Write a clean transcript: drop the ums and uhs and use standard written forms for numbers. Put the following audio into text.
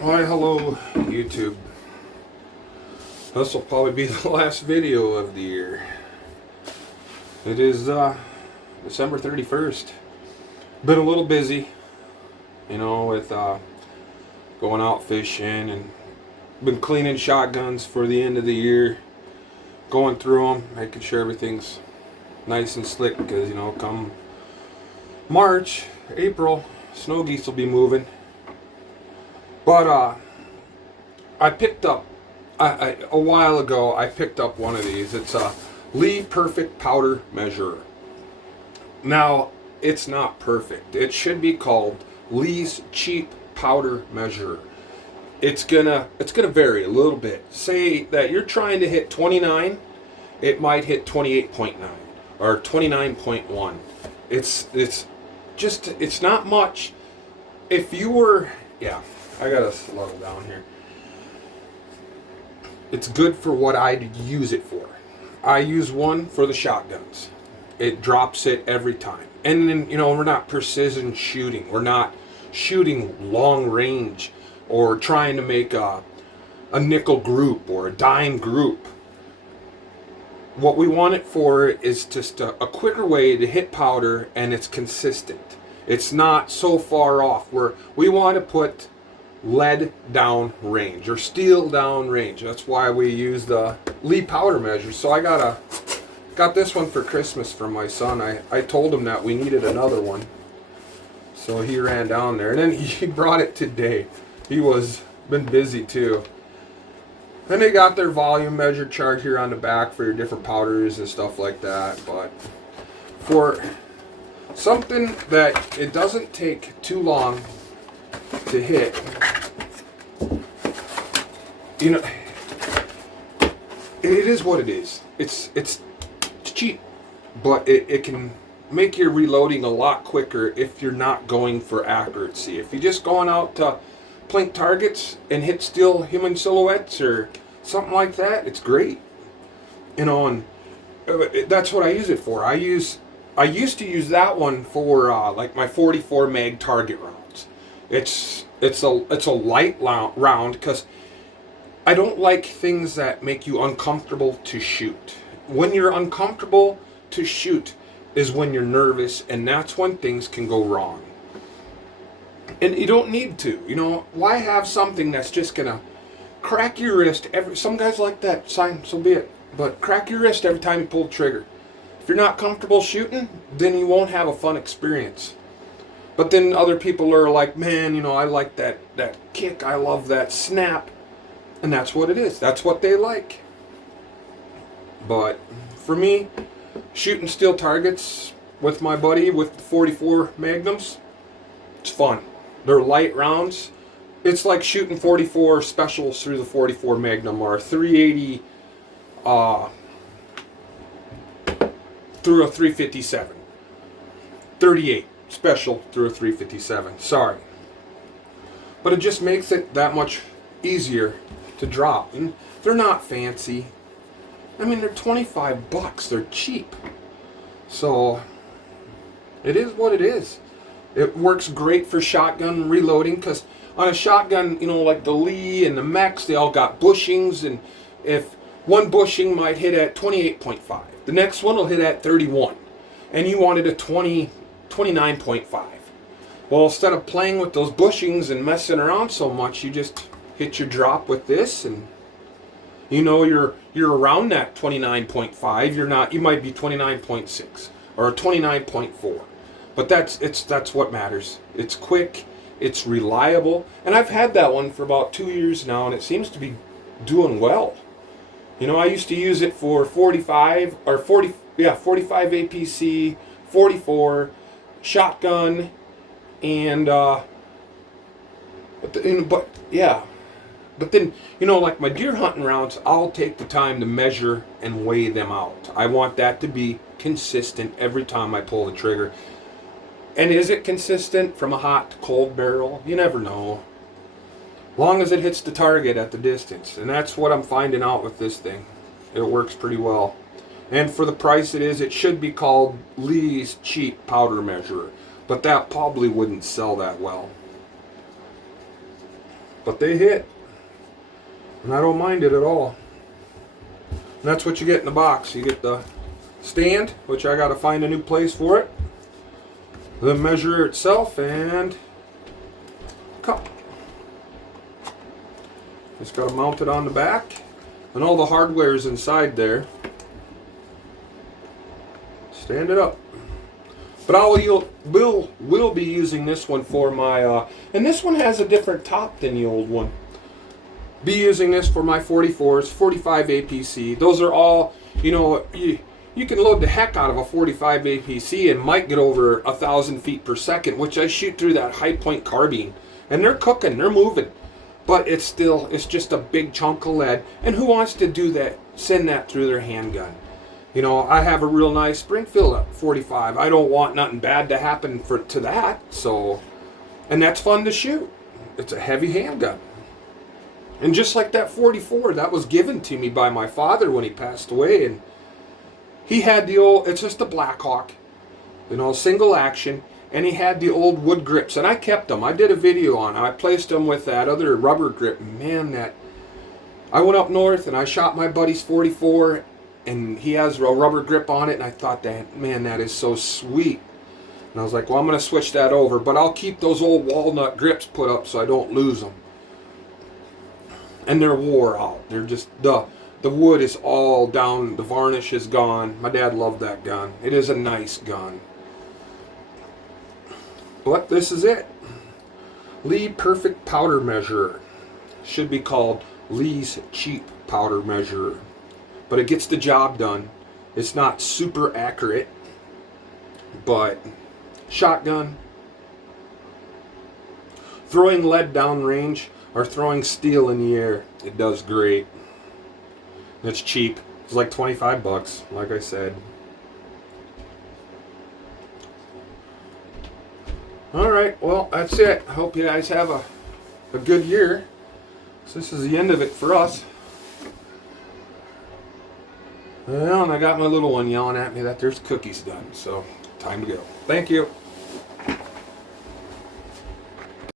Why, hello, YouTube. This will probably be the last video of the year. It is December 31st. Been a little busy, with going out fishing and been cleaning shotguns for the end of the year. Going through them, making sure everything's nice and slick because, come March, April, snow geese will be moving. But I picked up, a while ago, I picked up one of these. It's a Lee Perfect Powder Measurer. Now, it's not perfect. It should be called Lee's Cheap Powder Measurer. It's gonna vary a little bit. Say that you're trying to hit 29, it might hit 28.9 or 29.1. It's not much. If you were, I gotta slow down here. It's good for what I'd use it for. I use one for the shotguns. It drops it every time. And then, we're not precision shooting. We're not shooting long range or trying to make a nickel group or a dime group. What we want it for is just a quicker way to hit powder, and it's consistent. It's not so far off where we want to put lead down range or steel down range. That's why we use the Lee powder measure. So I got this one for Christmas from my son. I told him that we needed another one, so he ran down there, and then he brought it today. He was been busy too. Then they got their volume measure chart here on the back for your different powders and stuff like that. But for something that it doesn't take too long to hit, it is what it is. It's cheap, but it can make your reloading a lot quicker if you're not going for accuracy. If you're just going out to plink targets and hit still human silhouettes or something like that, it's great. And that's what I use it for. I used to use that one for like my 44 mag target rounds. It's a light round because I don't like things that make you uncomfortable to shoot. When you're uncomfortable to shoot is when you're nervous, and that's when things can go wrong. And you don't need to. Why have something that's just gonna crack your wrist some guys like that, so be it. But crack your wrist every time you pull the trigger. If you're not comfortable shooting, then you won't have a fun experience. But then other people are like, man, I like that kick, I love that snap. And that's what it is. That's what they like. But for me, shooting steel targets with my buddy with the 44 Magnums, it's fun. They're light rounds. It's like shooting 44 specials through the 44 Magnum or 380 through a 357. 38 special through a 357. Sorry. But it just makes it that much easier to drop. And they're not fancy. I mean, they're $25. They're cheap. So it is what it is. It works great for shotgun reloading because on a shotgun, like the Lee and the Mex, they all got bushings, and if one bushing might hit at 28.5, the next one will hit at 31, and you wanted a 29.5. Well, instead of playing with those bushings and messing around so much, you just hit your drop with this, and you're around that 29.5. You're not. You might be 29.6 or 29.4, but that's what matters. It's quick. It's reliable, and I've had that one for about 2 years now, and it seems to be doing well. I used to use it for 45 APC, 44 shotgun, and but then like my deer hunting rounds, I'll take the time to measure and weigh them out. I want that to be consistent every time I pull the trigger. And is it consistent from a hot to cold barrel? You never know. Long as it hits the target at the distance. And that's what I'm finding out with this thing. It works pretty well. And for the price it should be called Lee's Cheap Powder Measurer. But that probably wouldn't sell that well. but they hit. And I don't mind it at all. And that's what you get in the box. You get the stand, which I got to find a new place for it, the measure itself, and cup. Just got to mount it on the back, and all the hardware is inside there. Stand it up. But will be using this one for my, and this one has a different top than the old one. Be using this for my 44s, 45 APC. Those are all, you know, you can load the heck out of a 45 APC and might get over 1,000 feet per second, which I shoot through that high point carbine. And they're cooking, they're moving. But it's just a big chunk of lead. And who wants to do that, send that through their handgun? You know, I have a real nice Springfield 45. I don't want nothing bad to happen to that. So, and that's fun to shoot. It's a heavy handgun. And just like that 44, that was given to me by my father when he passed away. And he had the old, it's just a Blackhawk, you know, single action. And he had the old wood grips. And I kept them. I did a video on it. I placed them with that other rubber grip. Man, I went up north and I shot my buddy's 44. And he has a rubber grip on it, and I thought that, man, that is so sweet. And I was like, well, I'm going to switch that over, but I'll keep those old walnut grips put up so I don't lose them. And they're wore out. They're just, the wood is all down, the varnish is gone. My dad loved that gun. It is a nice gun. But this is it. Lee Perfect Powder Measurer. Should be called Lee's Cheap Powder Measurer. But it gets the job done. It's not super accurate, but shotgun, throwing lead downrange or throwing steel in the air, it does great. It's cheap. It's like 25 bucks, like I said. Alright, well, that's it. I hope you guys have a good year. So this is the end of it for us. Well, and I got my little one yelling at me that there's cookies done, so time to go. Thank you.